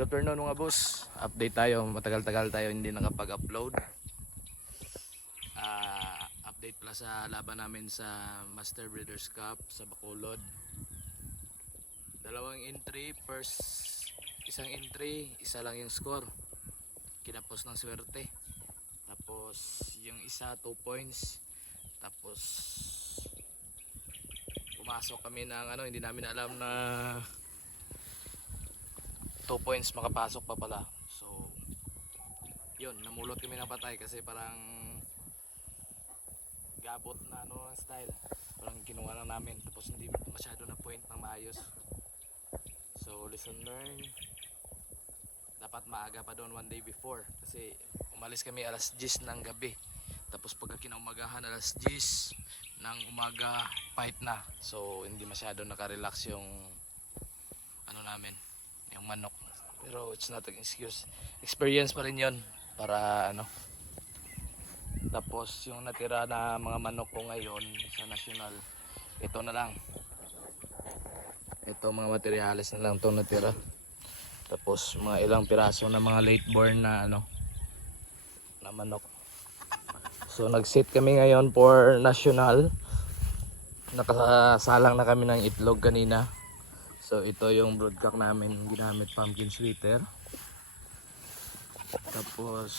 Good afternoon mga boss. Update tayo. Matagal-tagal tayo hindi nakapag-upload. Update pala sa laban namin sa Master Breeders' Cup sa Bacolod. Dalawang entry, isang entry, isa lang yung score. Kinapos ng swerte. Tapos yung isa 2 points. Tapos pumasok kami ng hindi namin alam na 2 points makapasok pa pala. So yun, namulot kami ng patay kasi parang gabot na ang style. Parang kinuha lang namin tapos hindi masyado na point ng maayos. So lesson learned. Dapat maaga pa doon 1 day before kasi umalis kami alas 10 ng gabi. Tapos pagka kinaumagahan alas 10 ng umaga fight na. So hindi masyado nakarelax yung namin, yung manok. Pero it's not an excuse. Experience pa rin yun para Tapos yung natira na mga manok ko ngayon sa national, ito na lang. Ito mga materyales na lang itong natira. Tapos mga ilang piraso na mga late born na na manok. So nag-sit kami ngayon for national. Nakasalang na kami ng itlog kanina. So ito yung broodcock namin, ginamit pumpkin sweater. Tapos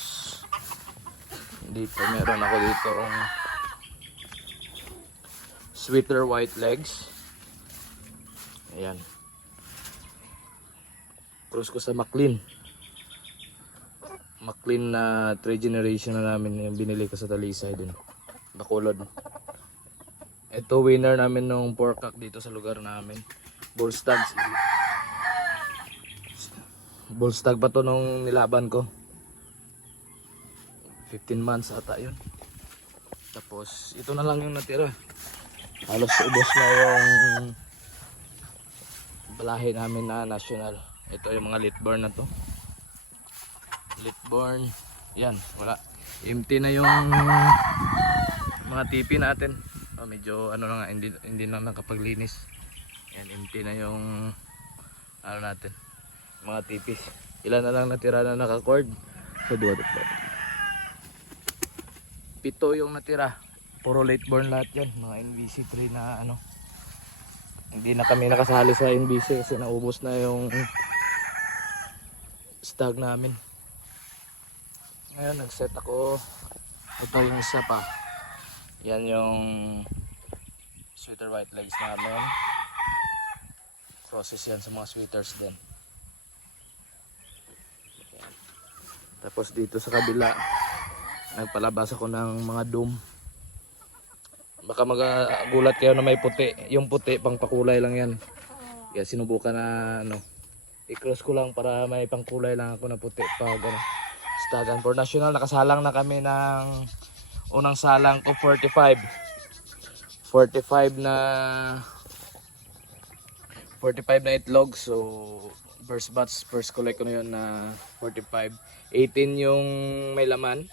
dito meron ako dito sweater white legs. Ayan. Cross ko sa McLean na 3 generation na namin yung binili ko sa Talisay dun, Bacolod. Ito winner namin nung pork dito sa lugar namin. Bullstag pa to nung nilaban ko. 15 months ata yun. Tapos ito na lang yung natira. Halos ubos na yung balahe namin na national. Ito yung mga litborn na to. Litborn. Yan, wala. Empty na yung mga tipi natin. Medyo na nga, hindi na nakapaglinis. Yan, empty na yung natin, mga tipis. Ilan na lang natira na naka-cord. So 2, 7 yung natira. Puro late born lahat yan. Mga NBC3 na Hindi na kami nakasali sa NBC kasi naubos na yung stag namin. Ngayon nag-set ako. Ito yung isa pa. Yan yung sweater white legs namin. Process yan sa mga sweaters din. Yan. Tapos dito sa kabila nagpalabas ako ng mga doom. Baka magagulat kayo na may puti. Yung puti pang pakulay lang yan. Kaya sinubukan na i-cross ko lang para may pangkulay lang ako na puti pag stagan. For national nakasalang na kami ng unang salang ko 45 na itlog. So first batch, first collect ko na yun na 45. 18 yung may laman.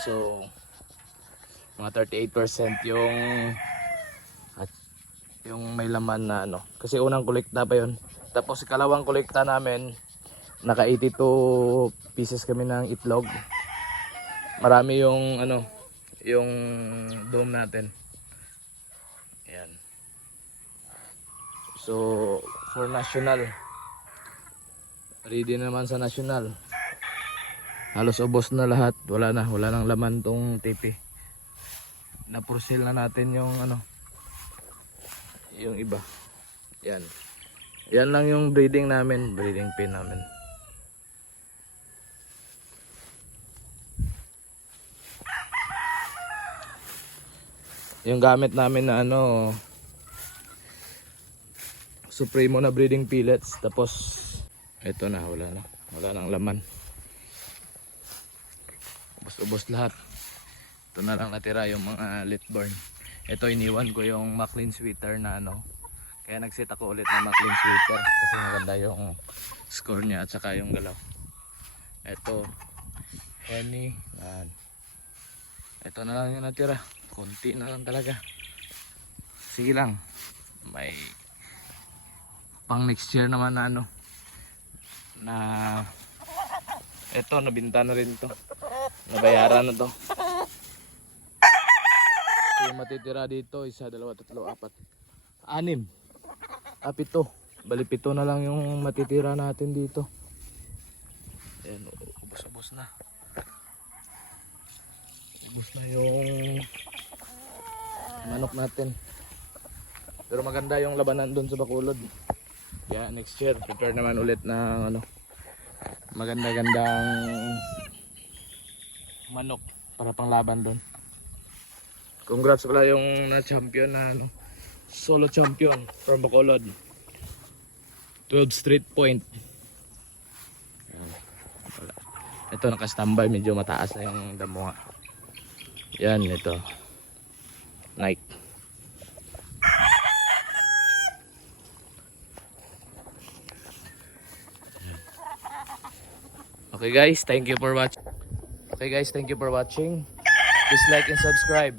So mga 38% yung may laman na kasi unang kolekta pa yun. Tapos ikalawang kolekta namin naka 82 pieces kami ng itlog. Marami yung yung dome natin. Ayan. So for national, ready naman sa national. Halos ubos na lahat. Wala nang laman tong tipi. Na-pursil na natin yung yung iba. Yan lang yung breeding pin namin. Yung gamit namin na Supremo na breeding pellets. Tapos ito na, wala nang laman. Ubos lahat. Ito na lang natira yung mga litborn. Ito iniwan ko yung McLean sweater na kaya nagset ako ulit ng McLean sweater kasi maganda yung score niya at saka yung galaw. Ito Henny. Ito na lang yung natira. Konti na lang talaga. Sige lang. May pang next year naman na ano na eto nabinta na rin to, nabayaran na to. So yung matitira dito 1, 2, 3, 4, 6, 7, bali 7 na lang yung matitira natin dito. Ayan, ubos na. Ubos na yung manok natin. Pero maganda yung labanan doon sa Bacolod. Kaya next year prepare naman ulit ng ano, maganda-gandang manok para panglaban doon. Congrats pala yung na-champion na ano, solo champion from Bacolod. 12 Street Point. Ito naka-standby, medyo mataas na yung damo nga. Yan, ito. Night. Okay guys, thank you for watching. Please like and subscribe.